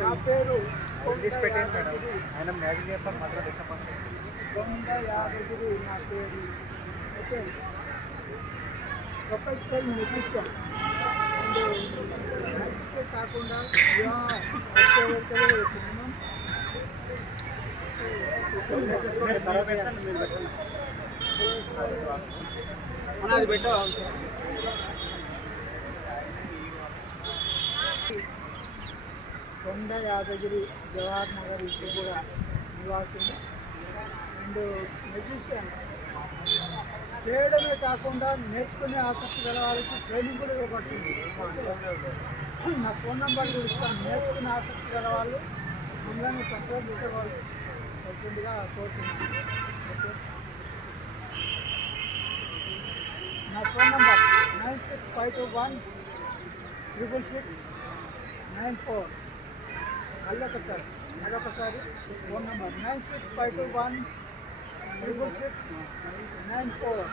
నా పేరు ఇంగ్లీష్ పెట్టేయండి మేడం ఆయన మ్యాజిక్ చేస్తాం మాత్రం పెట్టపండి కొండ యాదగిరి నా పేరు ఓకే ప్రొఫెషనల్ మ్యూజిషియన్ అండ్ నైట్కే కాకుండా యా వచ్చే కొండ యాదగిరి జవహర్ నగర్ ఇప్పుడు కూడా నివాసం అండ్ మెజిషియన్ చేయడమే కాకుండా నేర్చుకునే ఆసక్తి గల వాళ్ళకి ట్రైనింగ్ కూడా ఇవ్వబడుతుంది. నా ఫోన్ నెంబర్ ఇస్తాను. నేర్చుకునే ఆసక్తి గల వాళ్ళు మమ్మల్ని సంప్రదించే వాళ్ళు వచ్చిందిగా కోరుతున్నాను. నా phone number nine six five two one triple six nine four. అల్లొకసారి మరొకసారి phone number nine six five two one triple six nine four.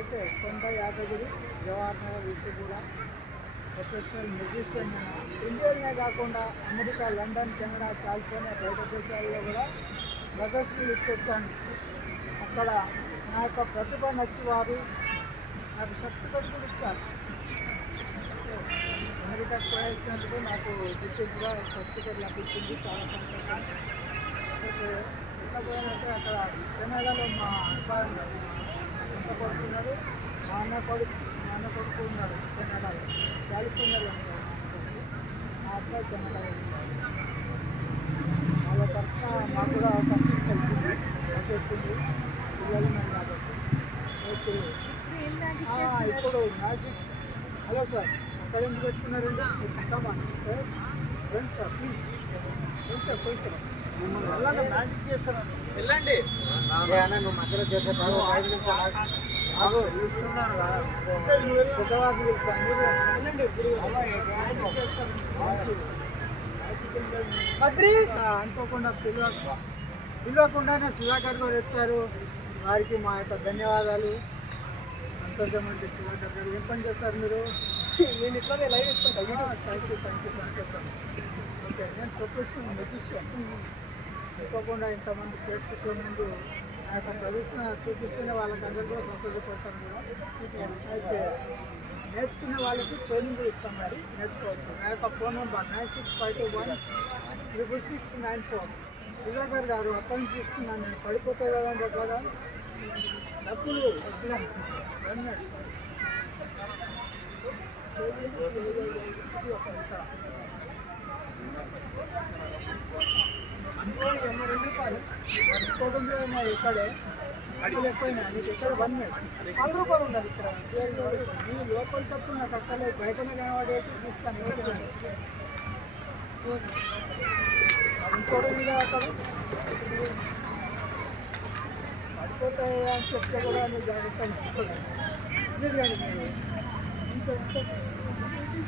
Okay Konda Yadagiri Jawahar Nagar కూడా ప్రొఫెషనల్ మ్యూజిషియన్ ఇండియాలోనే కాకుండా అమెరికా లండన్ కెనడా కాలిఫోర్నియా బయట దేశాల్లో కూడా ప్రదర్శనలు ఇచ్చొచ్చాను. అక్కడ నా యొక్క ప్రతిభ నచ్చి వారు నాకు సర్టిఫికెట్ ఇచ్చారు. అమెరికాకు పోయాల్సినందుకు నాకు గుర్తింపుగా సర్టిఫికెట్ లభించింది చాలా సంతోషం. ఎట్లా అక్కడ కెనడాలో మా అబ్బాయి ఎంత కొడుకున్నాడు? మా అన్న కొడుకు మా అన్న కొడుకు ఉన్నాడు కెనడాలో. కాలిఫోర్నియాలో ఉన్నాడు మా అబ్బాయి కెనడాలో వాళ్ళ తరఫున మాకు కూడా అవకాశం కలిసింది కలిసి వచ్చింది. పిల్లలు మేము కాబట్టి. ఓకే. ఇప్పుడు మ్యాజిక్ హలో సార్ ఎందుకు పెట్టుకున్నారండి రండి సార్ ప్లీజ్ రండి సార్ పోయి సార్. మిమ్మల్ని వెళ్ళండి మ్యాజిక్ చేస్తున్నాను వెళ్ళండి. ఏ అన్న, నువ్వు మధ్యలో చేసే వెళ్ళండి బద్రి అనుకోకుండా పిలవ పిలవకుండానే సుధాకర్ గారు వచ్చారు. వారికి మా యొక్క ధన్యవాదాలు. సంతోషం అంటే సుధాకర్ గారు. ఏం పని చేస్తారు మీరు? నేను ఇట్లానే లైవ్ ఇస్తాను థ్యాంక్ యూ థ్యాంక్ యూ సంతోషం ఓకే నేను ప్రొఫెషనల్ మెజిషియన్ అనుకోకుండా ఇంతమంది ప్రేక్షకుల ముందు ఆ యొక్క ప్రదర్శన చూపిస్తేనే వాళ్ళకి అందరూ కూడా సంతోషపడతాను కూడా అయితే నేర్చుకునే వాళ్ళకి ట్రైనింగ్ కూడా ఇస్తాం మరి. నేర్చుకోవచ్చు. నా యొక్క phone number nine six five two one triple six nine four. Sudhakar గారు అక్కడి నుంచి నేను పడిపోతాయి కదండి అట్లా డబ్బులు. ఇక్కడే ఇక్కడ వన్ మినిట్ వంద రూపాయలు ఉండదు ఇక్కడ నీ లోపల తప్పు నాకు అక్కలే బయటనే కనబడేటి చూస్తాను ఇంకోటి మీద అక్కడ పడిపోతాయి అని చెప్తే కూడా జాగ్రత్త మీరు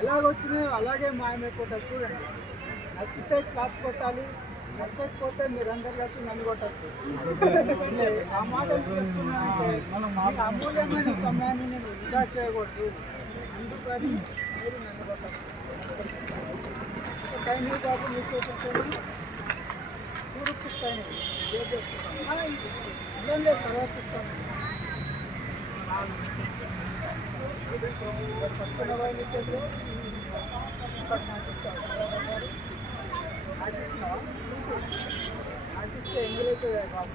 ఎలాగొచ్చినాయో అలాగే మాయమైపోతారు చూడండి. నచ్చితే కాపు కొట్టాలి నచ్చకపోతే మీరందరు కలిసి నన్ను కొట్టచ్చు. ఆ మాట చెప్తున్నానంటే అమూల్యమైన సమయాన్ని నేను వృధా చేయకూడదు. అందుకని మీరు నన్ను కొట్టచ్చు. టైం కాదు మీకు చూపించండి టూ టైం ఏం లేదు తర్వాత ఇస్తాను.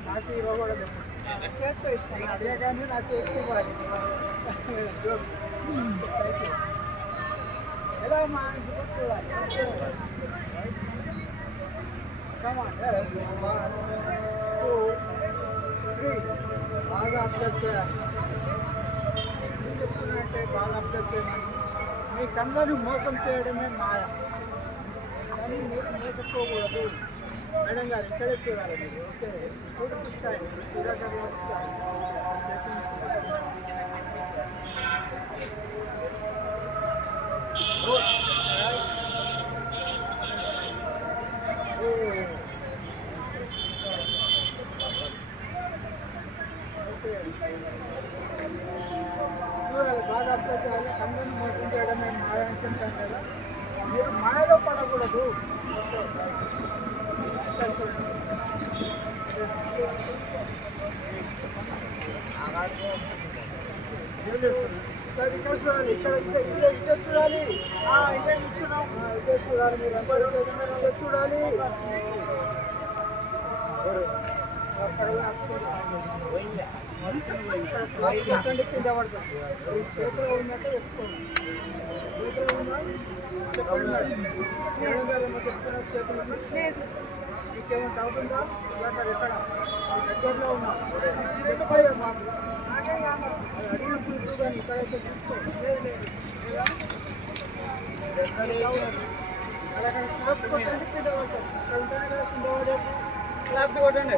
నాకు ఇవ్వకూడదు చేత్తో ఇచ్చాను అదే కానీ నా చేతికి ఇవ్వాలి Thank you. ఎలా మా ఇంటికి వచ్చేవాళ్ళు? Come on, yes. One, two, three. బాగా అబ్జర్వ్ చేయాలి ఎందుకు చెప్తున్నా అంటే బాగా అబ్జర్వ్ చేయమని మీ కళ్ళను మోసం చేయడమే మాయ కానీ మీరు మోసపోకూడదు మేడం గారు ఇక్కడే చూడాలి మీరు ఓకే చూడు పుస్తకాలు చూడగల కదా. మీరు మాయలో పడకూడదు. సార్ ఇక్కడ చూడాలి ఇక్కడ ఇక్కడ ఇక్కడ చూడాలి ఇదే ఇస్తున్నాం ఇదే చూడాలి మీరు అందరూ ఇదే చూడాలి అలాగే కొట్టండి కింద పడతారు క్లాప్ కొట్టండి.